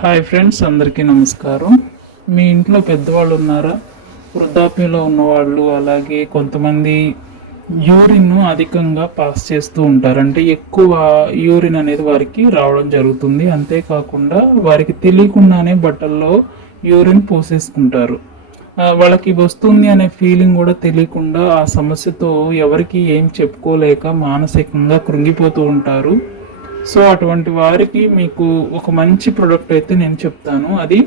Hi friends, అందరికీ నమస్కారం. మీ ఇంట్లో పెద్దవాళ్ళు ఉన్నారా? వృద్ధాప్యంలో ఉన్నవాళ్ళు, అలాగే కొంతమంది యూరిన్ అధికంగా పాస్ చేస్తూ ఉంటారు. అంటే ఎక్కువ యూరిన్ అనేది వారికి రావడం జరుగుతుంది. అంతేకాకుండా వారికి తెలియకుండానే బట్టల్లో యూరిన్ పోసేసుకుంటారు. వాళ్ళకి వస్తుంది అనే ఫీలింగ్ కూడా తెలియకుండా ఆ సమస్యతో ఎవరికి ఏం చెప్పుకోలేక మానసికంగా కృంగిపోతూ ఉంటారు. సో అటువంటి వారికి మీకు ఒక మంచి ప్రోడక్ట్ అయితే నేను చెప్తాను. అది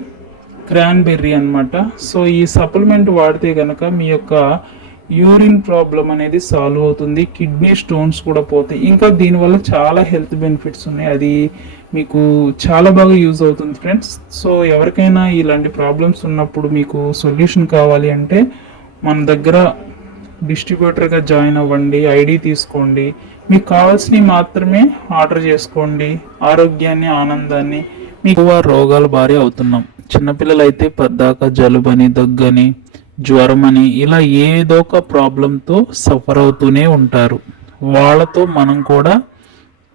క్రాన్బెర్రీ అనమాట. సో ఈ సప్లిమెంట్ వాడితే కనుక మీ యొక్క యూరిన్ ప్రాబ్లం అనేది సాల్వ్ అవుతుంది. కిడ్నీ స్టోన్స్ కూడా పోతాయి. ఇంకా దీనివల్ల చాలా హెల్త్ బెనిఫిట్స్ ఉన్నాయి. అది మీకు చాలా బాగా యూజ్ అవుతుంది ఫ్రెండ్స్. సో ఎవరికైనా ఇలాంటి ప్రాబ్లమ్స్ ఉన్నప్పుడు మీకు సొల్యూషన్ కావాలి అంటే మన దగ్గర డిస్ట్రిబ్యూటర్గా జాయిన్ అవ్వండి, ఐడి తీసుకోండి, మీకు కావాల్సినవి మాత్రమే ఆర్డర్ చేసుకోండి. ఆరోగ్యాన్ని, ఆనందాన్ని, మీకు రోగాల భారీ అవుతున్నాం. చిన్నపిల్లలు అయితే పద్దాక జలుబని, దగ్గని, జ్వరమని ఇలా ఏదో ఒక ప్రాబ్లంతో సఫర్ అవుతూనే ఉంటారు. వాళ్ళతో మనం కూడా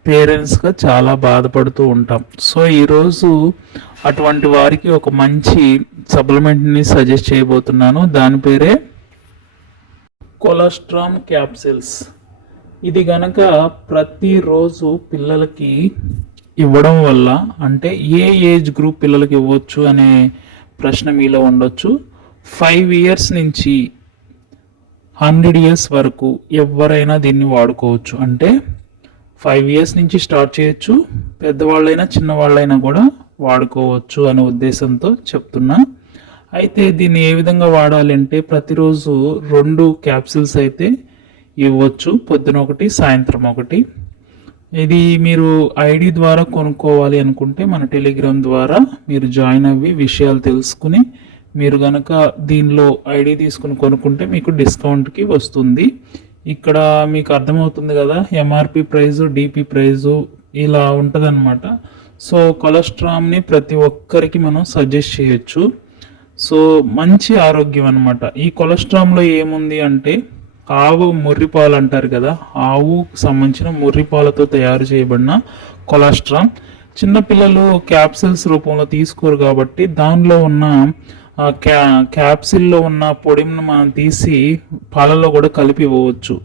పేరెంట్స్గా చాలా బాధపడుతూ ఉంటాం. సో ఈరోజు అటువంటి వారికి ఒక మంచి సప్లిమెంట్ని సజెస్ట్ చేయబోతున్నాను. దాని పేరే కొలెస్ట్రామ్ క్యాప్సిల్స్. ఇది గనక ప్రతిరోజు పిల్లలకి ఇవ్వడం వల్ల, అంటే ఏ ఏజ్ గ్రూప్ పిల్లలకి ఇవ్వచ్చు అనే ప్రశ్న మీలో ఉండొచ్చు. 5 ఇయర్స్ నుంచి 100 ఇయర్స్ వరకు ఎవరైనా దీన్ని వాడుకోవచ్చు. అంటే 5 ఇయర్స్ నుంచి స్టార్ట్ చేయొచ్చు, పెద్దవాళ్ళైనా చిన్నవాళ్ళైనా కూడా వాడుకోవచ్చు అనే ఉద్దేశంతో చెప్తున్నా. అయితే దీన్ని ఏ విధంగా వాడాలి అంటే ప్రతిరోజు 2 క్యాప్సిల్స్ అయితే ఇవ్వచ్చు. పొద్దున ఒకటి, సాయంత్రం ఒకటి. ఇది మీరు ఐడి ద్వారా కొనుక్కోవాలి అనుకుంటే మన టెలిగ్రామ్ ద్వారా మీరు జాయిన్ అవ్వి విషయాలు తెలుసుకుని మీరు కనుక దీనిలో ఐడి తీసుకుని కొనుక్కుంటే మీకు డిస్కౌంట్కి వస్తుంది. ఇక్కడ మీకు అర్థమవుతుంది కదా, ఎంఆర్పి ప్రైజు, డిపి ప్రైజు ఇలా ఉంటుందన్నమాట. సో కొలెస్ట్రామ్ని ప్రతి ఒక్కరికి మనం సజెస్ట్ చేయొచ్చు. సో మంచి ఆరోగ్యం అనమాట. ఈ కొలెస్ట్రామ్లో ఏముంది అంటే ఆవు ముర్రిపాలు అంటారు కదా, ఆవుకు సంబంధించిన ముర్రిపాలతో తయారు చేయబడిన కొలెస్ట్రామ్. చిన్నపిల్లలు క్యాప్సిల్స్ రూపంలో తీసుకోరు కాబట్టి దానిలో ఉన్న క్యాప్సిల్లో ఉన్న పొడిని మనం తీసి పాలలో కూడా కలిపి ఇవ్వవచ్చు.